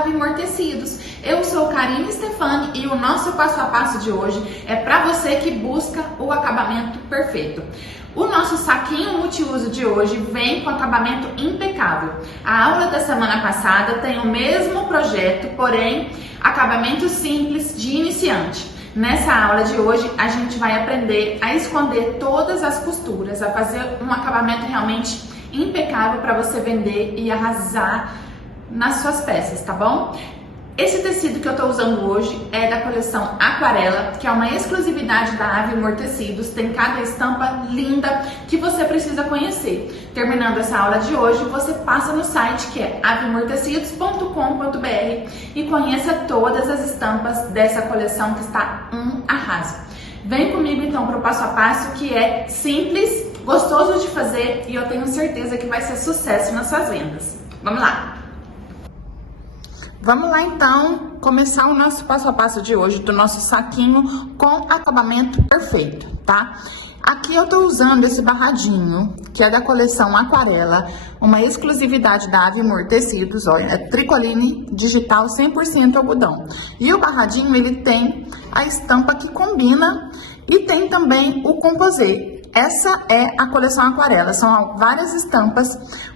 Avimor Tecidos. Eu sou Karine Stefani e o nosso passo a passo de hoje é para você que busca o acabamento perfeito. O nosso saquinho multiuso de hoje vem com acabamento impecável. A aula da semana passada tem o mesmo projeto, porém acabamento simples de iniciante. Nessa aula de hoje a gente vai aprender a esconder todas as costuras, a fazer um acabamento realmente impecável para você vender e arrasar nas suas peças, tá bom? Esse tecido que eu tô usando hoje é da coleção Aquarela, que é uma exclusividade da Avimor Tecidos, tem cada estampa linda que você precisa conhecer. Terminando essa aula de hoje, você passa no site que é avimortecidos.com.br e conheça todas as estampas dessa coleção que está um arraso. Vem comigo então para o passo a passo, que é simples, gostoso de fazer e eu tenho certeza que vai ser sucesso nas suas vendas. Vamos lá! Vamos lá então começar o nosso passo a passo de hoje do nosso saquinho com acabamento perfeito, tá? Aqui eu tô usando esse barradinho, que é da coleção Aquarela, uma exclusividade da Avimor Tecidos, olha, é tricoline digital 100% algodão. E o barradinho, ele tem a estampa que combina e tem também o composê. Essa é a coleção Aquarela, são várias estampas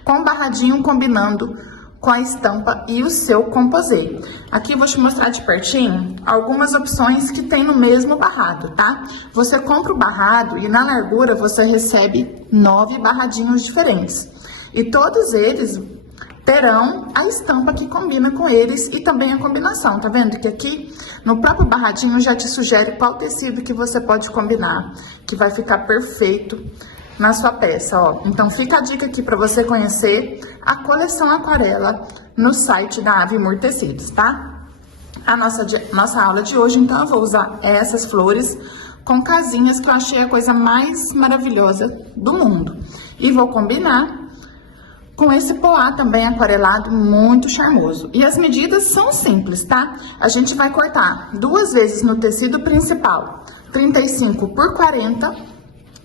com barradinho combinando com a estampa e o seu composê. Aqui eu vou te mostrar de pertinho algumas opções que tem no mesmo barrado, tá? Você compra o barrado e na largura você recebe 9 barradinhos diferentes. E todos eles terão a estampa que combina com eles e também a combinação, tá vendo? Que aqui no próprio barradinho já te sugere qual tecido que você pode combinar, que vai ficar perfeito na sua peça, ó. Então fica a dica aqui para você conhecer a coleção Aquarela no site da Avimor Tecidos, tá? A nossa aula de hoje, então, eu vou usar essas flores com casinhas que eu achei a coisa mais maravilhosa do mundo. E vou combinar com esse poá também aquarelado, muito charmoso. E as medidas são simples, tá? A gente vai cortar 2 vezes no tecido principal, 35 por 40,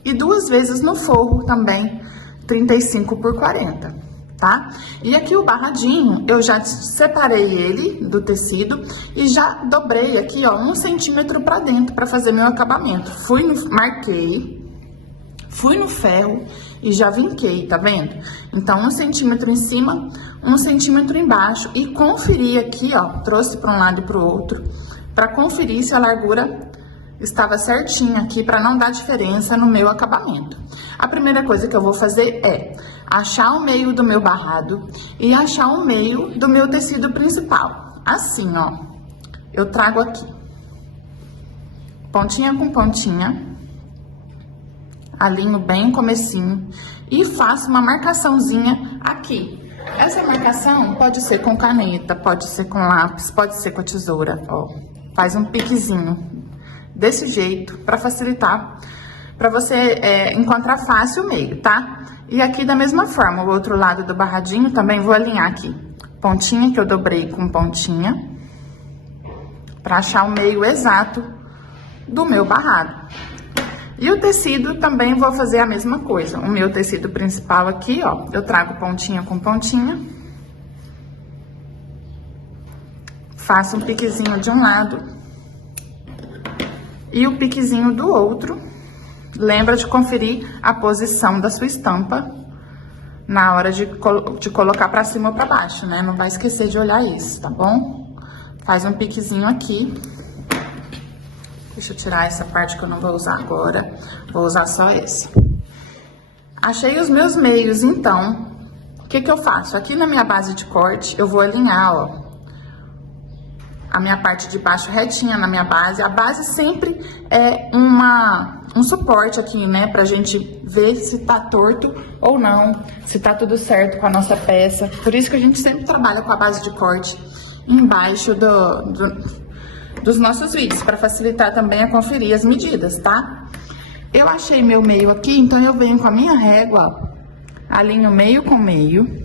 e 2 vezes no forro também, 35 por 40, tá? E aqui o barradinho, eu já separei ele do tecido e já dobrei aqui, ó, 1 centímetro pra dentro pra fazer meu acabamento. Marquei, fui no ferro e já vinquei, tá vendo? Então, 1 centímetro em cima, 1 centímetro embaixo e conferi aqui, ó, trouxe pra um lado e pro outro, pra conferir se a largura estava certinho aqui para não dar diferença no meu acabamento. A primeira coisa que eu vou fazer é achar o meio do meu barrado e achar o meio do meu tecido principal. Assim, ó, eu trago aqui, pontinha com pontinha, alinho bem o comecinho e faço uma marcaçãozinha aqui. Essa marcação pode ser com caneta, pode ser com lápis, pode ser com a tesoura, ó. Faz um piquezinho desse jeito, para facilitar, para você encontrar fácil o meio, tá? E aqui da mesma forma, o outro lado do barradinho também vou alinhar aqui, pontinha que eu dobrei com pontinha, para achar o meio exato do meu barrado. E o tecido também vou fazer a mesma coisa, o meu tecido principal aqui, ó, eu trago pontinha com pontinha, faço um piquezinho de um lado, e o piquezinho do outro. Lembra de conferir a posição da sua estampa na hora de colocar pra cima ou pra baixo, né? Não vai esquecer de olhar isso, tá bom? Faz um piquezinho aqui. Deixa eu tirar essa parte que eu não vou usar agora. Vou usar só esse. Achei os meus meios, então. O que que eu faço? Aqui na minha base de corte, eu vou alinhar, ó, a minha parte de baixo retinha na minha base. A base sempre é um suporte aqui, né? Pra gente ver se tá torto ou não, se tá tudo certo com a nossa peça. Por isso que a gente sempre trabalha com a base de corte embaixo dos nossos vídeos, pra facilitar também a conferir as medidas, tá? Eu achei meu meio aqui, então eu venho com a minha régua, ó, alinho meio com meio.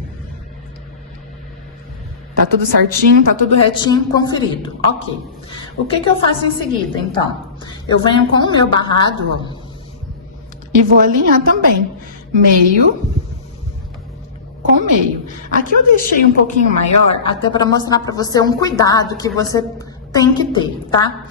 Tá tudo certinho, tá tudo retinho, conferido. Ok. O que que eu faço em seguida, então? Eu venho com o meu barrado, ó, e vou alinhar também. Meio com meio. Aqui eu deixei um pouquinho maior, até para mostrar para você um cuidado que você tem que ter, tá?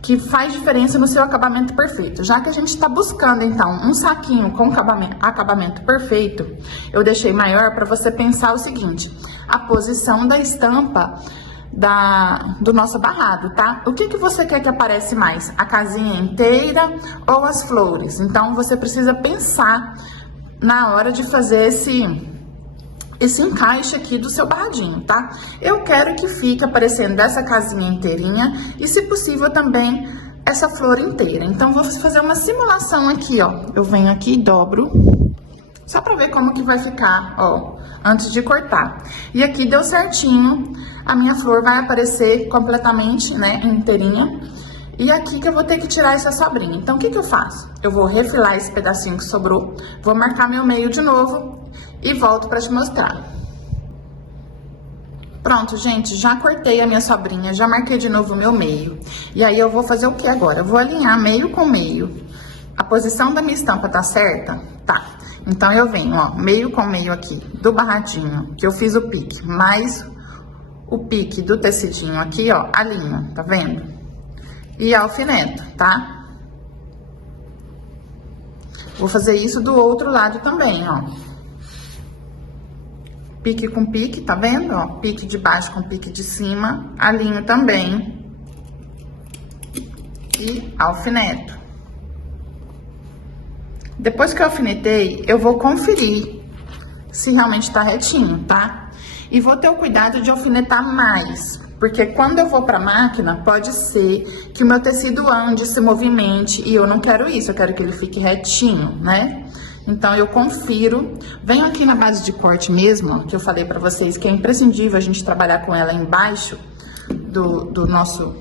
Que faz diferença no seu acabamento perfeito. Já que a gente está buscando, então, um saquinho com acabamento perfeito, eu deixei maior para você pensar o seguinte: a posição da estampa do nosso barrado, tá? O que você quer que aparece mais? A casinha inteira ou as flores? Então, você precisa pensar na hora de fazer esse encaixe aqui do seu barradinho, tá? Eu quero que fique aparecendo dessa casinha inteirinha e, se possível, também essa flor inteira. Então, vou fazer uma simulação aqui, ó. Eu venho aqui e dobro, só pra ver como que vai ficar, ó, antes de cortar. E aqui deu certinho, a minha flor vai aparecer completamente, né, inteirinha. E aqui que eu vou ter que tirar essa sobrinha. Então, o que eu faço? Eu vou refilar esse pedacinho que sobrou, vou marcar meu meio de novo e volto pra te mostrar. Pronto, gente, já cortei a minha sobrinha, já marquei de novo o meu meio. E aí, eu vou fazer o que agora? Eu vou alinhar meio com meio. A posição da minha estampa tá certa? Tá. Então, eu venho, ó, meio com meio aqui do barradinho, que eu fiz o pique, mais o pique do tecidinho aqui, ó, alinho, tá vendo? E alfineto, tá? Vou fazer isso do outro lado também, ó. Pique com pique, tá vendo? Ó, pique de baixo com pique de cima, alinho também. E alfineto. Depois que eu alfinetei, eu vou conferir se realmente tá retinho, tá? E vou ter o cuidado de alfinetar mais, porque quando eu vou pra máquina, pode ser que o meu tecido ande, se movimente, e eu não quero isso, eu quero que ele fique retinho, né? Então, eu confiro, venho aqui na base de corte mesmo, ó, que eu falei pra vocês que é imprescindível a gente trabalhar com ela embaixo do nosso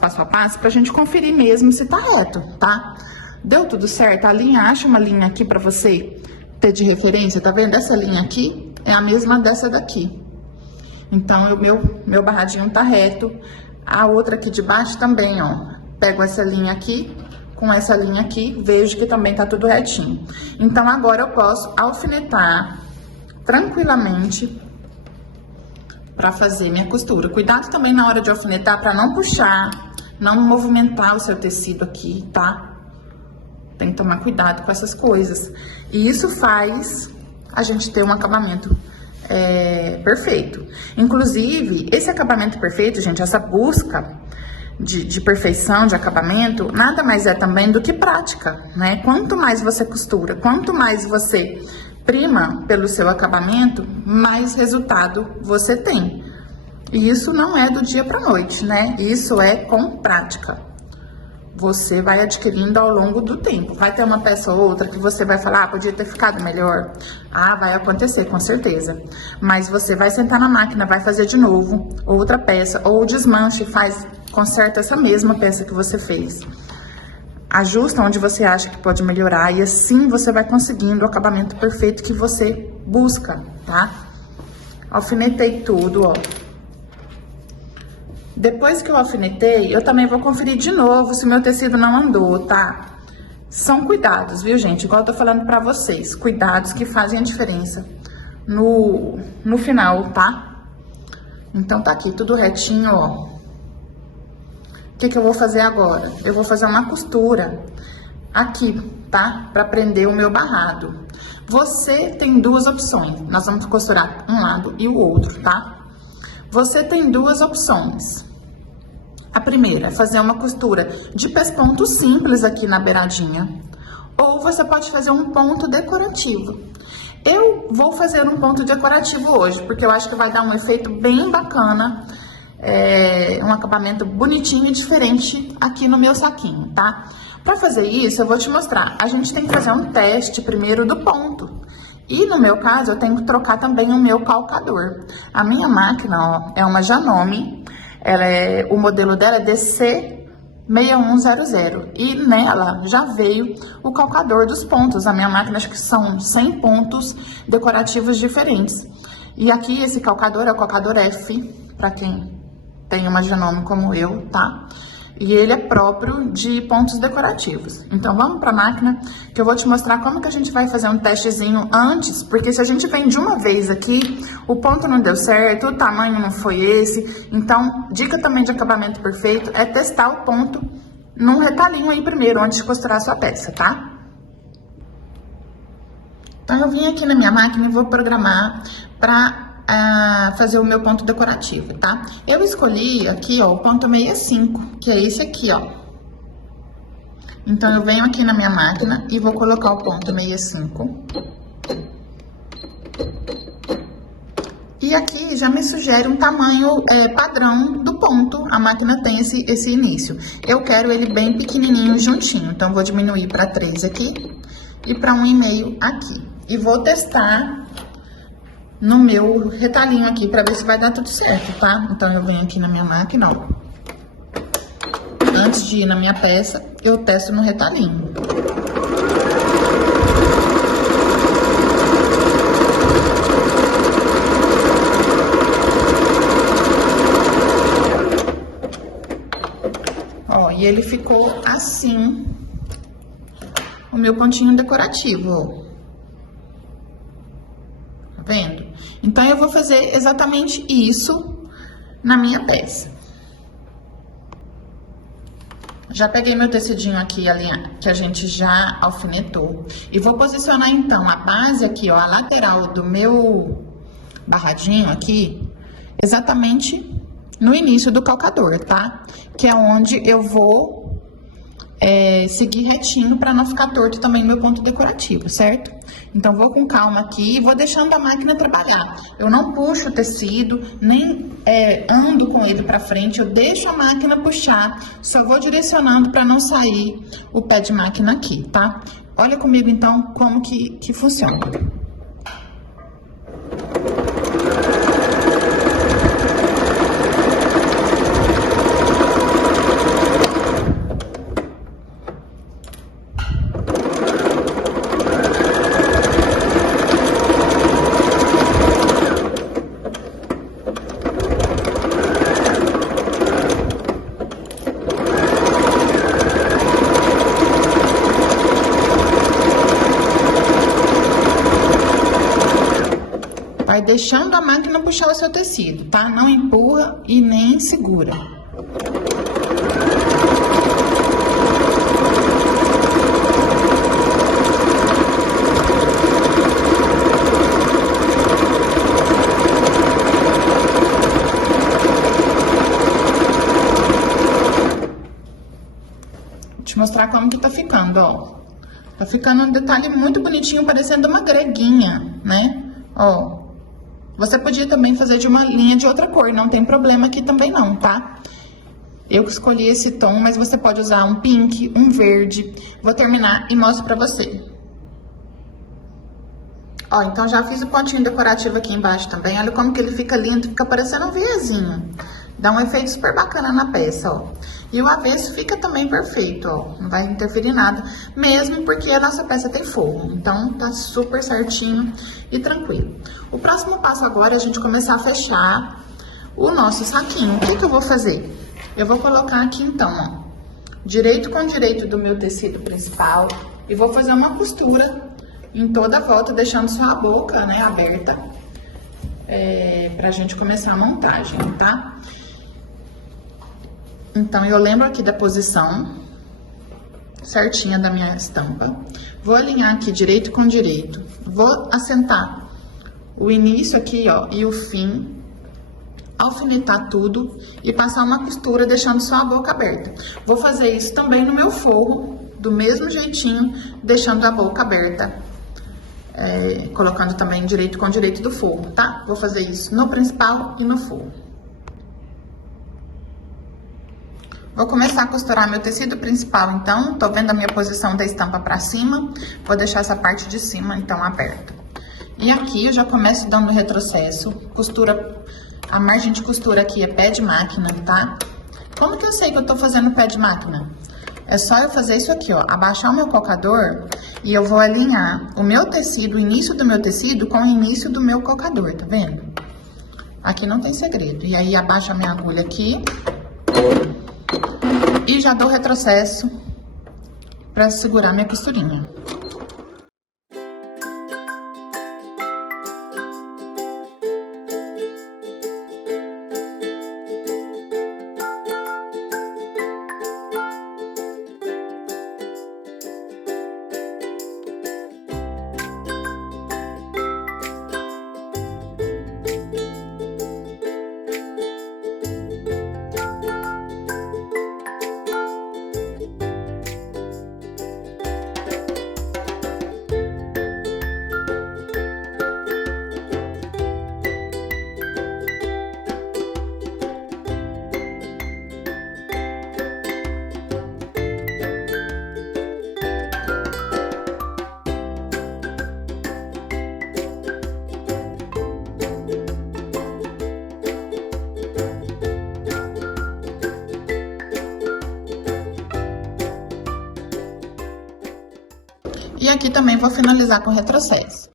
passo a passo, pra gente conferir mesmo se tá reto, tá? Deu tudo certo? A linha, acha uma linha aqui pra você ter de referência, tá vendo? Essa linha aqui é a mesma dessa daqui. Então, o meu barradinho tá reto. A outra aqui de baixo também, ó. Pego essa linha aqui com essa linha aqui, vejo que também tá tudo retinho. Então, agora eu posso alfinetar tranquilamente pra fazer minha costura. Cuidado também na hora de alfinetar pra não puxar, não movimentar o seu tecido aqui, tá? Tem que tomar cuidado com essas coisas. E isso faz a gente ter um acabamento perfeito. Inclusive, esse acabamento perfeito, gente, essa busca de perfeição, de acabamento, nada mais é também do que prática, né? Quanto mais você costura, quanto mais você prima pelo seu acabamento, mais resultado você tem. E isso não é do dia para noite, né? Isso é com prática. Você vai adquirindo ao longo do tempo. Vai ter uma peça ou outra que você vai falar, podia ter ficado melhor. Ah, vai acontecer, com certeza. Mas você vai sentar na máquina, vai fazer de novo outra peça, ou desmanche, conserta essa mesma peça que você fez. Ajusta onde você acha que pode melhorar e assim você vai conseguindo o acabamento perfeito que você busca, tá? Alfinetei tudo, ó. Depois que eu alfinetei, eu também vou conferir de novo se o meu tecido não andou, tá? São cuidados, viu, gente? Igual eu tô falando pra vocês, cuidados que fazem a diferença no final, tá? Então, tá aqui tudo retinho, ó. O que eu vou fazer agora? Eu vou fazer uma costura aqui, tá? Pra prender o meu barrado. Você tem duas opções. Nós vamos costurar um lado e o outro, tá? Você tem duas opções. A primeira é fazer uma costura de pesponto simples aqui na beiradinha. Ou você pode fazer um ponto decorativo. Eu vou fazer um ponto decorativo hoje, porque eu acho que vai dar um efeito bem bacana. Um acabamento bonitinho e diferente aqui no meu saquinho, tá? Pra fazer isso, eu vou te mostrar. A gente tem que fazer um teste primeiro do ponto. E no meu caso, eu tenho que trocar também o meu calcador. A minha máquina, ó, é uma Janome. O modelo dela é DC6100. E nela já veio o calcador dos pontos. A minha máquina, acho que são 100 pontos decorativos diferentes. E aqui, esse calcador é o calcador F, pra quem tem uma Janome como eu, tá? E ele é próprio de pontos decorativos. Então, vamos para a máquina, que eu vou te mostrar como que a gente vai fazer um testezinho antes, porque se a gente vem de uma vez aqui, o ponto não deu certo, o tamanho não foi esse. Então, dica também de acabamento perfeito é testar o ponto num retalhinho aí primeiro, antes de costurar a sua peça, tá? Então, eu vim aqui na minha máquina e vou programar para fazer o meu ponto decorativo, tá? Eu escolhi aqui, ó, o ponto 65, que é esse aqui, ó. Então, eu venho aqui na minha máquina e vou colocar o ponto 65. E aqui já me sugere um tamanho padrão do ponto. A máquina tem esse início. Eu quero ele bem pequenininho, juntinho. Então, vou diminuir para 3 aqui e para 1,5 aqui. E vou testar no meu retalhinho aqui para ver se vai dar tudo certo, tá? Então, eu venho aqui na minha máquina, ó. Antes de ir na minha peça, eu testo no retalhinho. Ó, e ele ficou assim, o meu pontinho decorativo, ó. Vendo? Então, eu vou fazer exatamente isso na minha peça. Já peguei meu tecidinho aqui, que a gente já alfinetou. E vou posicionar, então, a base aqui, ó, a lateral do meu barradinho aqui, exatamente no início do calcador, tá? Que é onde eu vou seguir retinho para não ficar torto também meu ponto decorativo, certo? Então, vou com calma aqui e vou deixando a máquina trabalhar. Eu não puxo o tecido, nem ando com ele para frente, eu deixo a máquina puxar, só vou direcionando para não sair o pé de máquina aqui, tá? Olha comigo, então, como que funciona. Vai deixando a máquina puxar o seu tecido, tá? Não empurra e nem segura. Vou te mostrar como que tá ficando, ó. Tá ficando um detalhe muito bonitinho, parecendo uma greguinha, né? Ó. Você podia também fazer de uma linha de outra cor, não tem problema aqui também não, tá? Eu escolhi esse tom, mas você pode usar um pink, um verde. Vou terminar e mostro pra você. Ó, então já fiz o pontinho decorativo aqui embaixo também. Olha como que ele fica lindo, fica parecendo um viezinho. Dá um efeito super bacana na peça, ó. E o avesso fica também perfeito, ó. Não vai interferir nada, mesmo porque a nossa peça tem forro. Então, tá super certinho e tranquilo. O próximo passo agora é a gente começar a fechar o nosso saquinho. O que que eu vou fazer? Eu vou colocar aqui, então, ó, direito com direito do meu tecido principal e vou fazer uma costura em toda a volta, deixando só a boca, né, aberta, pra gente começar a montagem, tá? Então, eu lembro aqui da posição certinha da minha estampa. Vou alinhar aqui direito com direito. Vou assentar o início aqui, ó, e o fim. Alfinetar tudo e passar uma costura deixando só a boca aberta. Vou fazer isso também no meu forro, do mesmo jeitinho, deixando a boca aberta. Colocando também direito com direito do forro, tá? Vou fazer isso no principal e no forro. Vou começar a costurar meu tecido principal, então, tô vendo a minha posição da estampa pra cima, vou deixar essa parte de cima, então, aberta. E aqui eu já começo dando retrocesso, costura, a margem de costura aqui é pé de máquina, tá? Como que eu sei que eu tô fazendo pé de máquina? É só eu fazer isso aqui, ó, abaixar o meu calcador e eu vou alinhar o meu tecido, o início do meu tecido com o início do meu calcador, tá vendo? Aqui não tem segredo. E aí, abaixo a minha agulha aqui. e já dou retrocesso pra segurar minha costurinha. E aqui também vou finalizar com retrocesso.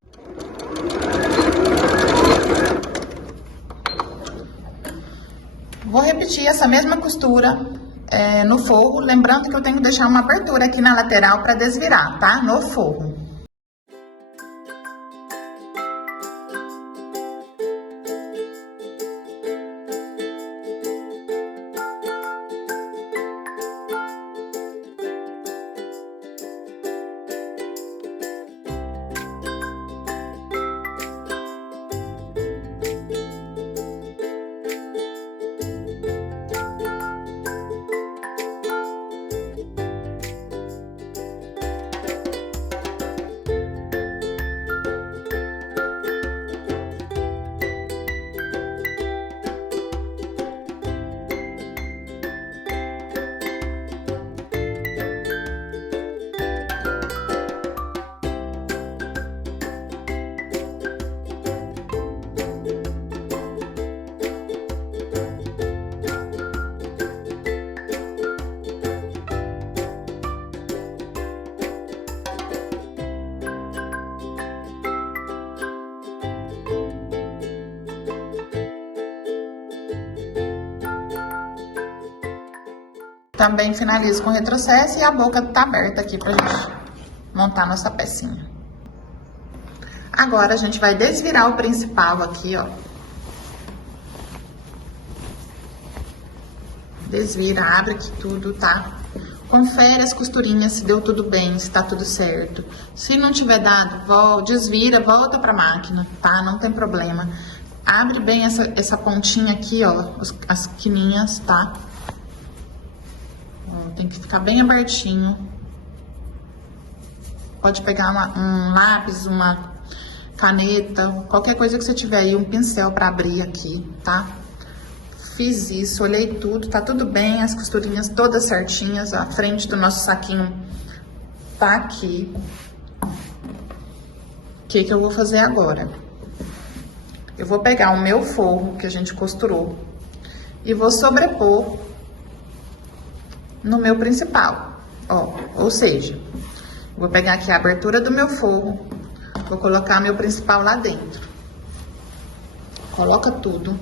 Vou repetir essa mesma costura no forro, lembrando que eu tenho que deixar uma abertura aqui na lateral para desvirar, tá? No forro. Também finalizo com retrocesso e a boca tá aberta aqui pra gente montar nossa pecinha. Agora, a gente vai desvirar o principal aqui, ó. Desvira, abre aqui tudo, tá? Confere as costurinhas, se deu tudo bem, se tá tudo certo. Se não tiver dado, desvira, volta pra máquina, tá? Não tem problema. Abre bem essa pontinha aqui, ó, as quininhas, tá? Tem que ficar bem abertinho. Pode pegar um lápis, uma caneta, qualquer coisa que você tiver aí, um pincel pra abrir aqui, tá? Fiz isso, olhei tudo, tá tudo bem, as costurinhas todas certinhas, a frente do nosso saquinho tá aqui. O que eu vou fazer agora? Eu vou pegar o meu forro que a gente costurou e vou sobrepor no meu principal, ó, ou seja, vou pegar aqui a abertura do meu forro, vou colocar meu principal lá dentro, coloca tudo,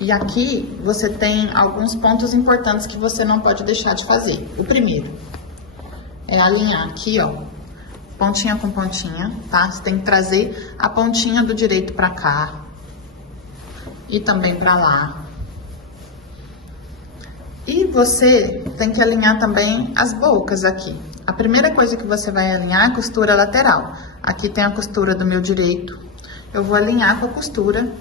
e aqui você tem alguns pontos importantes que você não pode deixar de fazer. O primeiro é alinhar aqui, ó, pontinha com pontinha, tá? Você tem que trazer a pontinha do direito pra cá e também pra lá. E você tem que alinhar também as bocas aqui. A primeira coisa que você vai alinhar é a costura lateral. Aqui tem a costura do meu direito. Eu vou alinhar com a costura.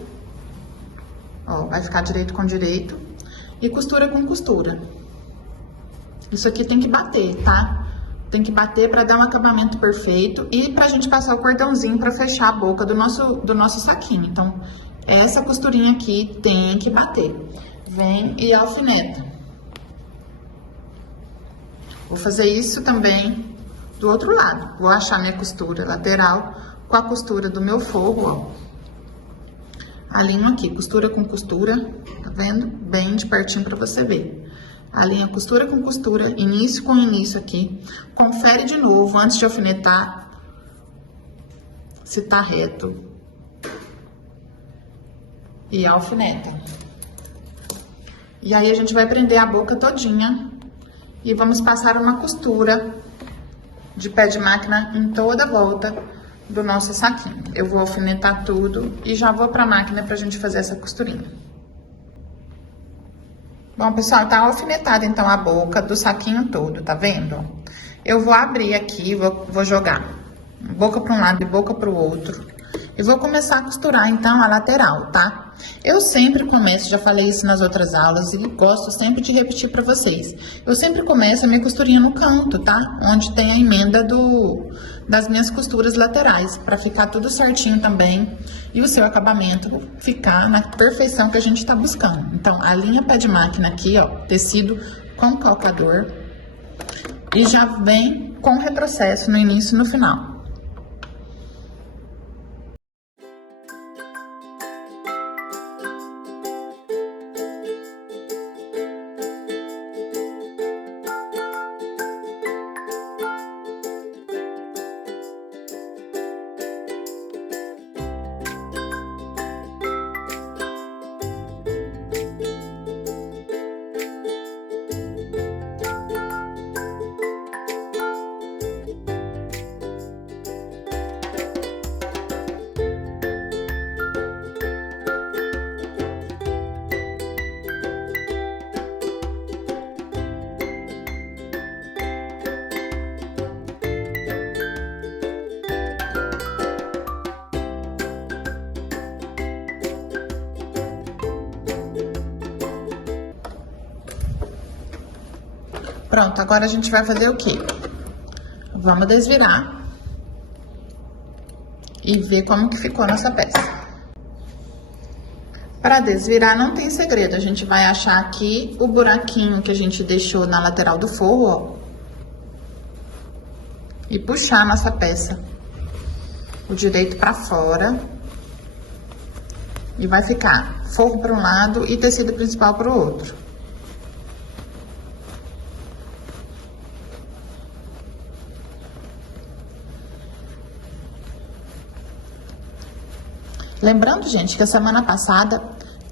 Ó, vai ficar direito com direito. E costura com costura. Isso aqui tem que bater, tá? Tem que bater pra dar um acabamento perfeito. E pra gente passar o cordãozinho pra fechar a boca do nosso saquinho. Então, essa costurinha aqui tem que bater. Vem e alfineta. Vou fazer isso também do outro lado. Vou achar minha costura lateral com a costura do meu forro, ó. Alinho aqui, costura com costura, tá vendo? Bem de pertinho pra você ver. Alinha costura com costura, início com início aqui. Confere de novo antes de alfinetar se tá reto. E alfineta. E aí a gente vai prender a boca todinha e vamos passar uma costura de pé de máquina em toda a volta do nosso saquinho. Eu vou alfinetar tudo e já vou pra máquina pra gente fazer essa costurinha. Bom, pessoal, tá alfinetada então a boca do saquinho todo, tá vendo? Eu vou abrir aqui, vou jogar boca para um lado e boca para o outro. E vou começar a costurar, então, a lateral, tá? Eu sempre começo, já falei isso nas outras aulas, e gosto sempre de repetir para vocês. Eu sempre começo a minha costurinha no canto, tá? Onde tem a emenda das minhas costuras laterais, para ficar tudo certinho também. E o seu acabamento ficar na perfeição que a gente tá buscando. Então, a linha pé de máquina aqui, ó, tecido com calcador. E já vem com retrocesso no início e no final. Pronto, agora a gente vai fazer o quê? Vamos desvirar e ver como que ficou nossa peça. Para desvirar não tem segredo, a gente vai achar aqui o buraquinho que a gente deixou na lateral do forro, ó. E puxar nossa peça, o direito para fora. E vai ficar forro para um lado e tecido principal para o outro. Lembrando, gente, que a semana passada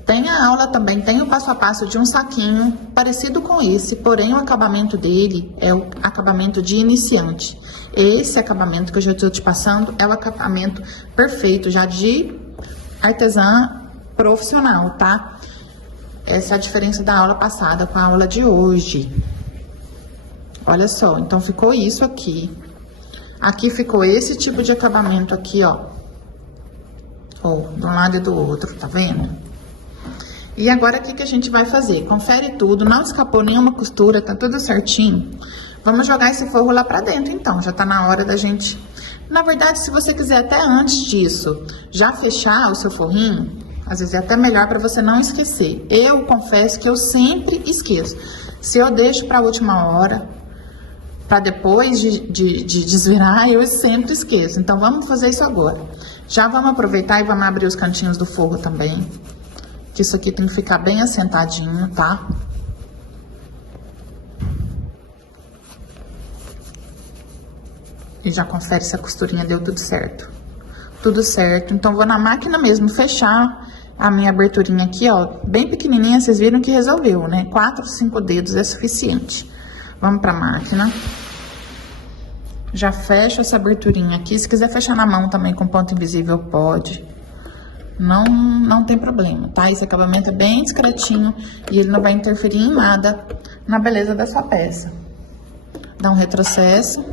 tem a aula também, tem o passo a passo de um saquinho parecido com esse, porém o acabamento dele é o acabamento de iniciante. Esse acabamento que eu já estou te passando é o acabamento perfeito, já de artesã profissional, tá? Essa é a diferença da aula passada com a aula de hoje. Olha só, então ficou isso aqui. Aqui ficou esse tipo de acabamento aqui, ó. Ou de um lado e do outro, tá vendo? E agora, o que que a gente vai fazer? Confere tudo, não escapou nenhuma costura, tá tudo certinho. Vamos jogar esse forro lá pra dentro, então. Já tá na hora da gente... Na verdade, se você quiser até antes disso, já fechar o seu forrinho, às vezes é até melhor pra você não esquecer. Eu confesso que eu sempre esqueço. Se eu deixo pra última hora, pra depois de desvirar, eu sempre esqueço. Então, vamos fazer isso agora. Já vamos aproveitar e vamos abrir os cantinhos do forro também. Que isso aqui tem que ficar bem assentadinho, tá? E já confere se a costurinha deu tudo certo. Tudo certo. Então, vou na máquina mesmo fechar a minha aberturinha aqui, ó. Bem pequenininha, vocês viram que resolveu, né? 4, 5 dedos é suficiente. Vamos pra máquina. Já fecho essa aberturinha aqui. Se quiser fechar na mão também com ponto invisível, pode. Não tem problema, tá? Esse acabamento é bem discretinho e ele não vai interferir em nada na beleza dessa peça. Dá um retrocesso.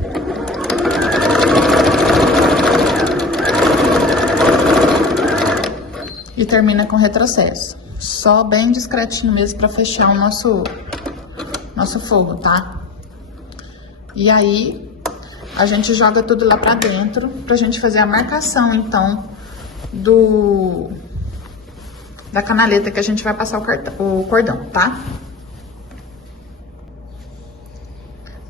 E termina com retrocesso. Só bem discretinho mesmo pra fechar o nosso forro, tá? E aí... a gente joga tudo lá pra dentro, pra gente fazer a marcação, então, da canaleta que a gente vai passar o cordão, tá?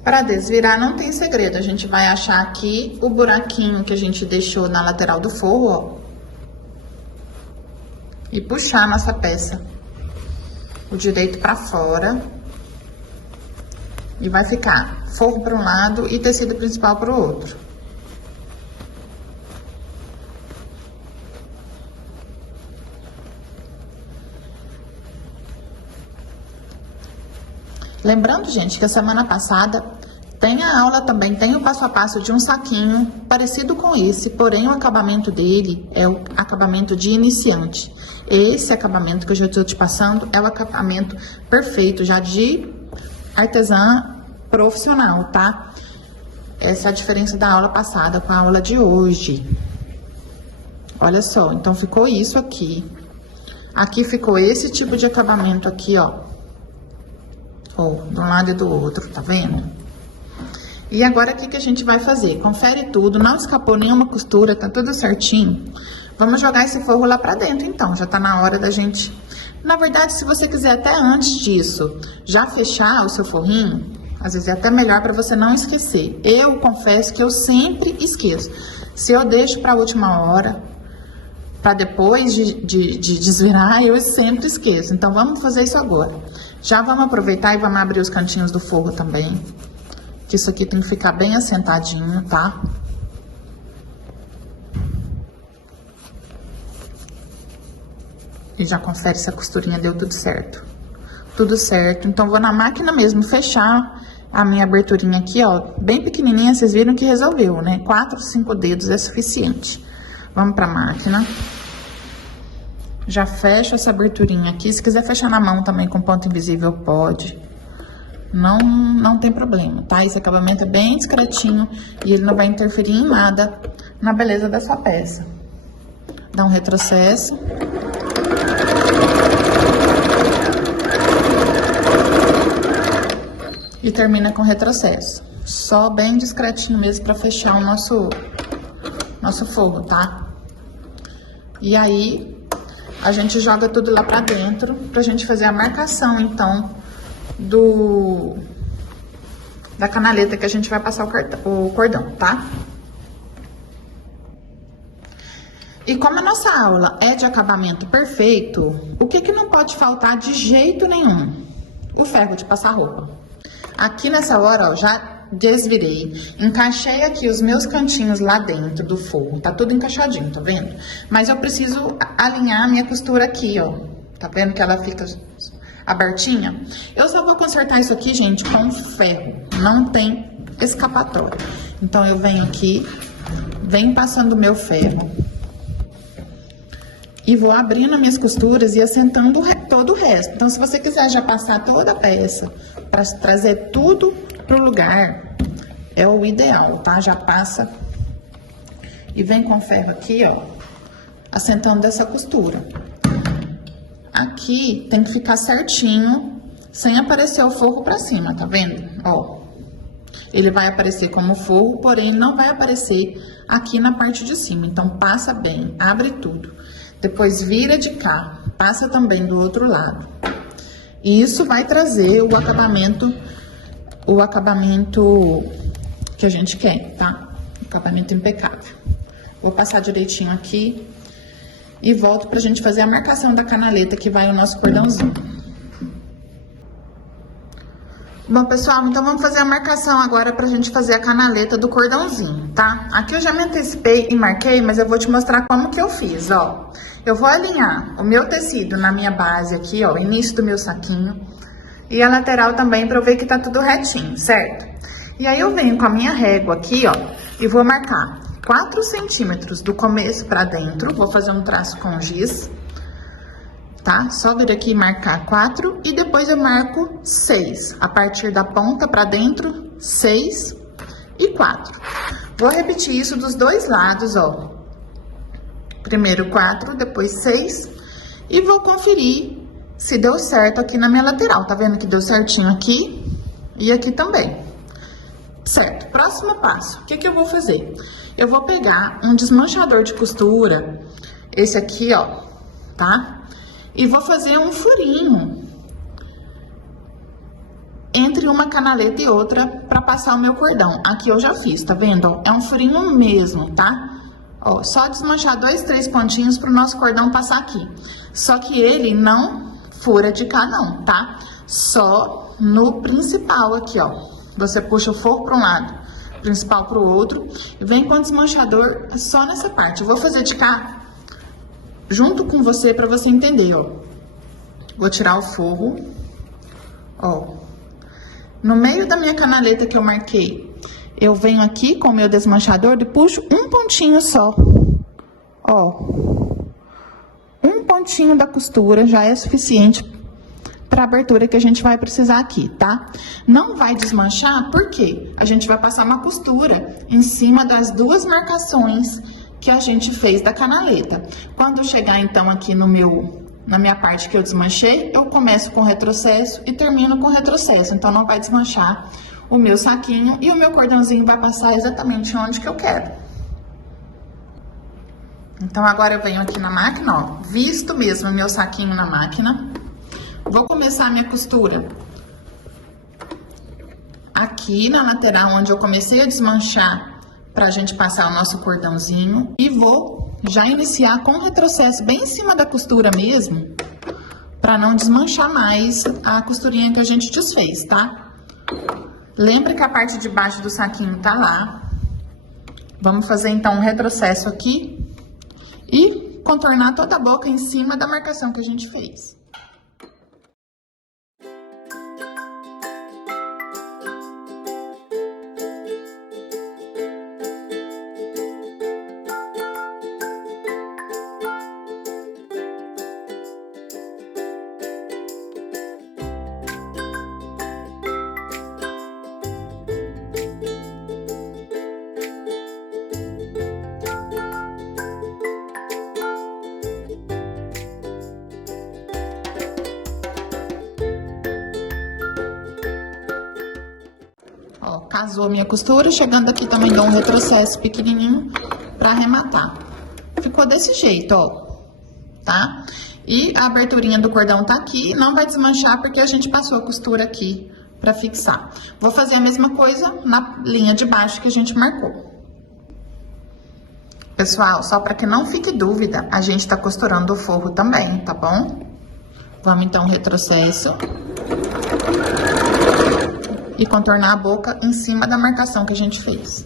Pra desvirar não tem segredo, a gente vai achar aqui o buraquinho que a gente deixou na lateral do forro, ó. E puxar nossa peça, o direito pra fora. E vai ficar forro para um lado e tecido principal para o outro. Lembrando, gente, que a semana passada tem a aula também, tem o passo a passo de um saquinho parecido com esse, porém o acabamento dele é o acabamento de iniciante. Esse acabamento que eu já estou te passando é o acabamento perfeito, já de artesã profissional, tá? Essa é a diferença da aula passada com a aula de hoje. Olha só, então ficou isso aqui. Aqui ficou esse tipo de acabamento aqui, ó. De um lado e do outro, tá vendo? E agora, o que a gente vai fazer? Confere tudo, não escapou nenhuma costura, tá tudo certinho. Vamos jogar esse forro lá pra dentro, então. Já tá na hora da gente... Na verdade, se você quiser até antes disso, já fechar o seu forrinho, às vezes é até melhor pra você não esquecer. Eu confesso que eu sempre esqueço. Se eu deixo pra última hora, pra depois de desvirar, eu sempre esqueço. Então, vamos fazer isso agora. Já vamos aproveitar e vamos abrir os cantinhos do forro também. Que isso aqui tem que ficar bem assentadinho, tá? E já confere se a costurinha deu tudo certo. Tudo certo. Então, vou na máquina mesmo fechar a minha aberturinha aqui, ó. Bem pequenininha, vocês viram que resolveu, né? 4, 5 dedos é suficiente. Vamos pra máquina. Já fecho essa aberturinha aqui. Se quiser fechar na mão também com ponto invisível, pode. Não tem problema, tá? Esse acabamento é bem discretinho e ele não vai interferir em nada na beleza dessa peça. Dá um retrocesso. E termina com retrocesso. Só bem discretinho mesmo pra fechar o nosso forro, tá? E aí, a gente joga tudo lá pra dentro pra gente fazer a marcação, então, da canaleta que a gente vai passar o cordão, tá? E como a nossa aula é de acabamento perfeito, o que não pode faltar de jeito nenhum? O ferro de passar roupa. Aqui nessa hora, ó, já desvirei, encaixei aqui os meus cantinhos lá dentro do forro, tá tudo encaixadinho, tá vendo? Mas eu preciso alinhar a minha costura aqui, ó, tá vendo que ela fica abertinha? Eu só vou consertar isso aqui, gente, com ferro, não tem escapatória. Então, eu venho aqui, venho passando o meu ferro e vou abrindo minhas costuras e assentando todo o resto. Então, se você quiser já passar toda a peça para trazer tudo pro lugar, é o ideal, tá? Já passa e vem com o ferro aqui, ó, assentando essa costura. Aqui tem que ficar certinho, sem aparecer o forro pra cima, tá vendo? Ó, ele vai aparecer como forro, porém não vai aparecer aqui na parte de cima. Então, passa bem, abre tudo. Depois vira de cá, passa também do outro lado. E isso vai trazer o acabamento que a gente quer, tá? Acabamento impecável. Vou passar direitinho aqui e volto pra gente fazer a marcação da canaleta que vai o nosso cordãozinho. Bom, pessoal, então vamos fazer a marcação agora pra gente fazer a canaleta do cordãozinho, tá? Aqui eu já me antecipei e marquei, mas eu vou te mostrar como que eu fiz, ó. Eu vou alinhar o meu tecido na minha base aqui, ó, início do meu saquinho. E a lateral também pra eu ver que tá tudo retinho, certo? E aí eu venho com a minha régua aqui, ó, e vou marcar 4 centímetros do começo pra dentro. Vou fazer um traço com giz, tá? Só vir aqui e marcar 4 e depois eu marco 6. A partir da ponta pra dentro, 6 e 4. Vou repetir isso dos dois lados, ó. Primeiro 4, depois 6. E vou conferir se deu certo aqui na minha lateral. Tá vendo que deu certinho aqui e aqui também. Certo, próximo passo. O que eu vou fazer? Eu vou pegar um desmanchador de costura, esse aqui, ó, tá? E vou fazer um furinho entre uma canaleta e outra pra passar o meu cordão. Aqui eu já fiz, tá vendo? Ó, é um furinho mesmo, tá? Ó, só desmanchar 2, 3 pontinhos pro nosso cordão passar aqui. Só que ele não fura de cá não, tá? Só no principal aqui, ó. Você puxa o forro para um lado, principal para o outro, e vem com o desmanchador só nessa parte. Eu vou fazer de cá junto com você para você entender, ó. Vou tirar o forro, ó. no meio da minha canaleta que eu marquei, eu venho aqui com o meu desmanchador e puxo um pontinho só. Ó, um pontinho da costura já é suficiente para a abertura que a gente vai precisar aqui, tá? Não vai desmanchar, porque a gente vai passar uma costura em cima das duas marcações que a gente fez da canaleta. Quando chegar, então, aqui na minha parte que eu desmanchei, eu começo com retrocesso e termino com retrocesso. Então, não vai desmanchar o meu saquinho e o meu cordãozinho vai passar exatamente onde que eu quero. Então, agora eu venho aqui na máquina, ó, visto mesmo o meu saquinho na máquina. Vou começar a minha costura aqui na lateral, onde eu comecei a desmanchar pra gente passar o nosso cordãozinho. E vou já iniciar com retrocesso bem em cima da costura mesmo, pra não desmanchar mais a costurinha que a gente desfez, tá? Lembre que a parte de baixo do saquinho tá lá. Vamos fazer, então, um retrocesso aqui e contornar toda a boca em cima da marcação que a gente fez. Ó, casou a minha costura, chegando aqui também dou um retrocesso pequenininho pra arrematar. Ficou desse jeito, ó, tá? E a aberturinha do cordão tá aqui, não vai desmanchar porque a gente passou a costura aqui pra fixar. Vou fazer a mesma coisa na linha de baixo que a gente marcou. Pessoal, só pra que não fique dúvida, a gente tá costurando o forro também, tá bom? Vamos então retrocesso. E contornar a boca em cima da marcação que a gente fez.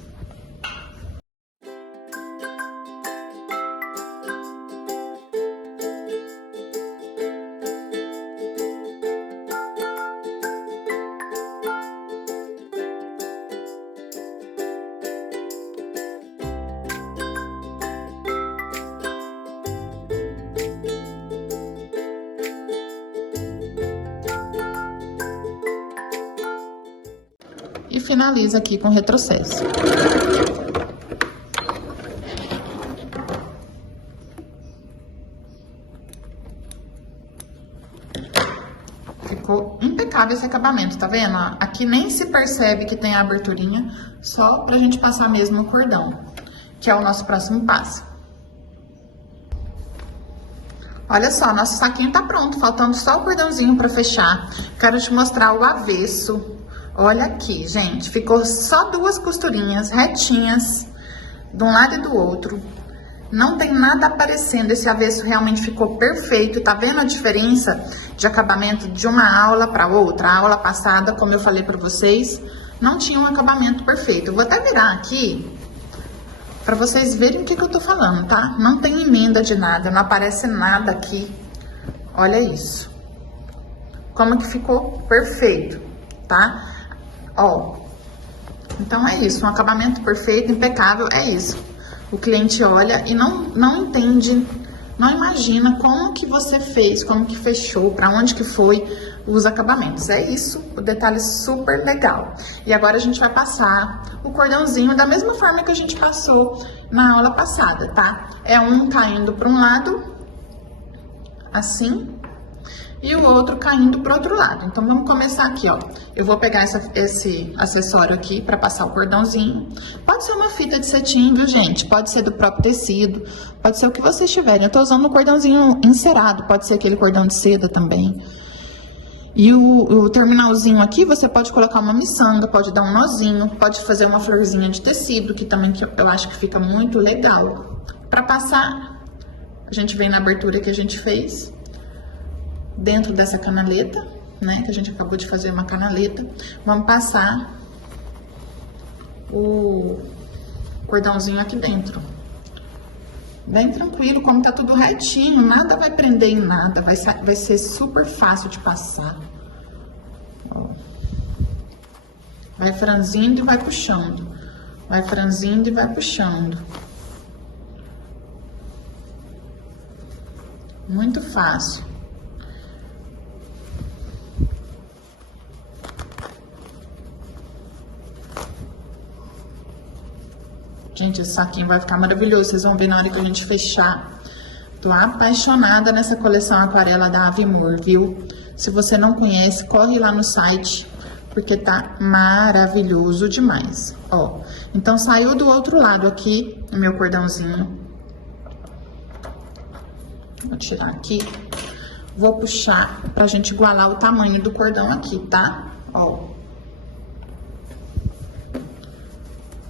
E finaliza aqui com retrocesso. Ficou impecável esse acabamento, tá vendo? Aqui nem se percebe que tem a aberturinha, só pra gente passar mesmo o cordão, que é o nosso próximo passo. Olha só, nosso saquinho tá pronto, faltando só o cordãozinho pra fechar. Quero te mostrar o avesso. Olha aqui, gente, ficou só duas costurinhas retinhas, de um lado e do outro. Não tem nada aparecendo, esse avesso realmente ficou perfeito. Tá vendo a diferença de acabamento de uma aula para outra? A aula passada, como eu falei para vocês, não tinha um acabamento perfeito. Eu vou até virar aqui para vocês verem o que eu tô falando, tá? Não tem emenda de nada, não aparece nada aqui. Olha isso. Como que ficou perfeito, tá? Ó, então é isso, um acabamento perfeito, impecável, é isso. O cliente olha e não entende, não imagina como que você fez, como que fechou, pra onde que foi os acabamentos. É isso, o detalhe super legal. E agora a gente vai passar o cordãozinho da mesma forma que a gente passou na aula passada, tá? É um caindo para um lado, assim, e o outro caindo pro outro lado. Então, vamos começar aqui, ó. Eu vou pegar esse acessório aqui pra passar o cordãozinho. Pode ser uma fita de cetim, viu, gente? Pode ser do próprio tecido, pode ser o que vocês tiverem. Eu tô usando um cordãozinho encerado, pode ser aquele cordão de seda também. E o terminalzinho aqui, você pode colocar uma miçanga, pode dar um nozinho, pode fazer uma florzinha de tecido, que também eu acho que fica muito legal. Pra passar, a gente vem na abertura que a gente fez, dentro dessa canaleta, né, que a gente acabou de fazer uma canaleta, vamos passar o cordãozinho aqui dentro. Bem tranquilo, como tá tudo retinho, nada vai prender em nada, vai ser super fácil de passar. Ó. Vai franzindo e vai puxando. Vai franzindo e vai puxando. Muito fácil. Gente, esse saquinho vai ficar maravilhoso. Vocês vão ver na hora que a gente fechar. Tô apaixonada nessa coleção aquarela da Avimor, viu? Se você não conhece, corre lá no site, porque tá maravilhoso demais. Ó, então saiu do outro lado aqui, o meu cordãozinho. Vou tirar aqui. Vou puxar pra gente igualar o tamanho do cordão aqui, tá? Ó.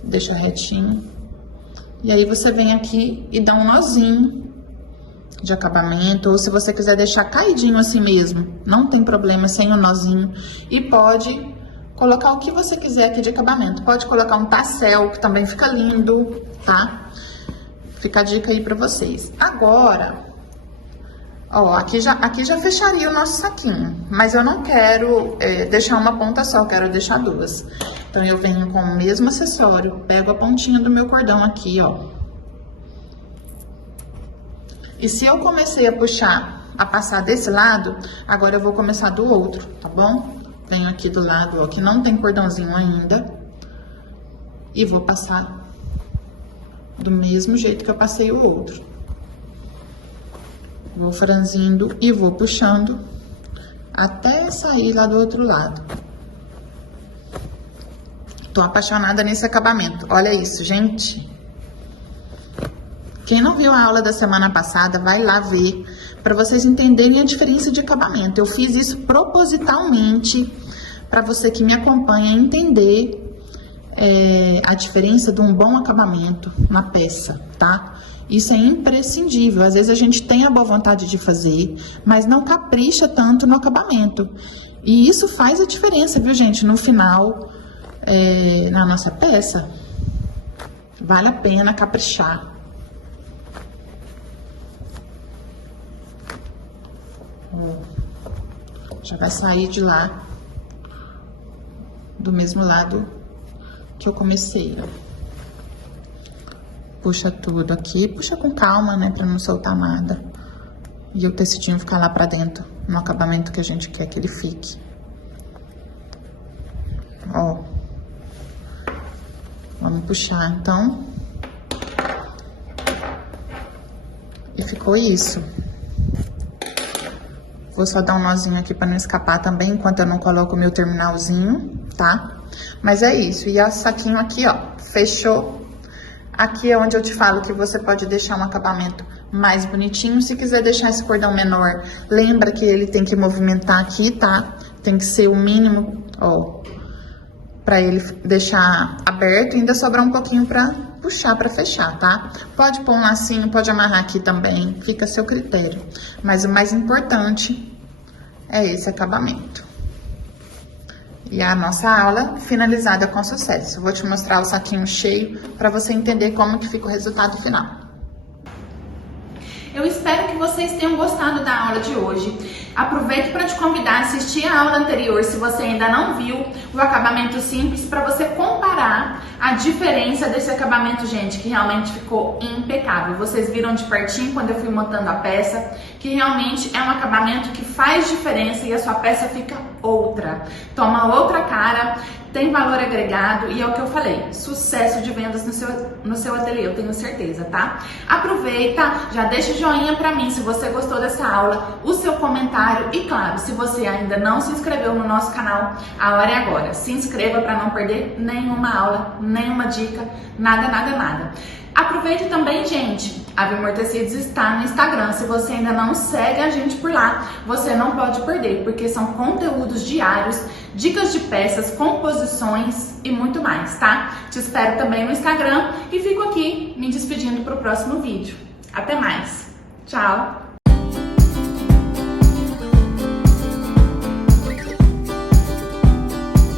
Deixa retinho. E aí você vem aqui e dá um nozinho de acabamento, ou se você quiser deixar caidinho assim mesmo, não tem problema, sem o nozinho. E pode colocar o que você quiser aqui de acabamento. Pode colocar um tassel, que também fica lindo, tá? Fica a dica aí pra vocês. Agora, ó, aqui já fecharia o nosso saquinho, mas eu não quero deixar uma ponta só, eu quero deixar duas. Então, eu venho com o mesmo acessório, pego a pontinha do meu cordão aqui, ó. E se eu comecei a puxar, a passar desse lado, agora eu vou começar do outro, tá bom? Venho aqui do lado, ó, que não tem cordãozinho ainda. E vou passar do mesmo jeito que eu passei o outro. Vou franzindo e vou puxando até sair lá do outro lado. Tô apaixonada nesse acabamento. Olha isso, gente. Quem não viu a aula da semana passada, vai lá ver, para vocês entenderem a diferença de acabamento. Eu fiz isso propositalmente para você que me acompanha entender a diferença de um bom acabamento na peça, tá? Isso é imprescindível. Às vezes a gente tem a boa vontade de fazer, mas não capricha tanto no acabamento. E isso faz a diferença, viu, gente? No final, na nossa peça, vale a pena caprichar. Já vai sair de lá, do mesmo lado que eu comecei, ó. Puxa tudo aqui, puxa com calma, né, pra não soltar nada. E o tecidinho ficar lá pra dentro, no acabamento que a gente quer que ele fique. Ó. Vamos puxar, então. E ficou isso. Vou só dar um nozinho aqui pra não escapar também, enquanto eu não coloco o meu terminalzinho, tá? Mas é isso. E o saquinho aqui, ó, fechou. Aqui é onde eu te falo que você pode deixar um acabamento mais bonitinho. Se quiser deixar esse cordão menor, lembra que ele tem que movimentar aqui, tá? Tem que ser o mínimo, ó, pra ele deixar aberto e ainda sobrar um pouquinho pra puxar, pra fechar, tá? Pode pôr um lacinho, pode amarrar aqui também, fica a seu critério. Mas o mais importante é esse acabamento. E a nossa aula finalizada com sucesso. Vou te mostrar o saquinho cheio para você entender como que fica o resultado final. Eu espero que vocês tenham gostado da aula de hoje. Aproveito para te convidar a assistir a aula anterior, se você ainda não viu, o acabamento simples, para você comparar a diferença desse acabamento, gente, que realmente ficou impecável. Vocês viram de pertinho quando eu fui montando a peça, que realmente é um acabamento que faz diferença e a sua peça fica outra. Toma outra cara, tem valor agregado e é o que eu falei, sucesso de vendas no seu ateliê, eu tenho certeza, tá? Aproveita, já deixa o joinha pra mim se você gostou dessa aula, o seu comentário e, claro, se você ainda não se inscreveu no nosso canal, a hora é agora. Se inscreva para não perder nenhuma aula, nenhuma dica, nada, nada, nada. Aproveite também, gente, a Avimor Tecidos está no Instagram. Se você ainda não segue a gente por lá, você não pode perder, porque são conteúdos diários, dicas de peças, composições e muito mais, tá? Te espero também no Instagram e fico aqui me despedindo para o próximo vídeo. Até mais. Tchau!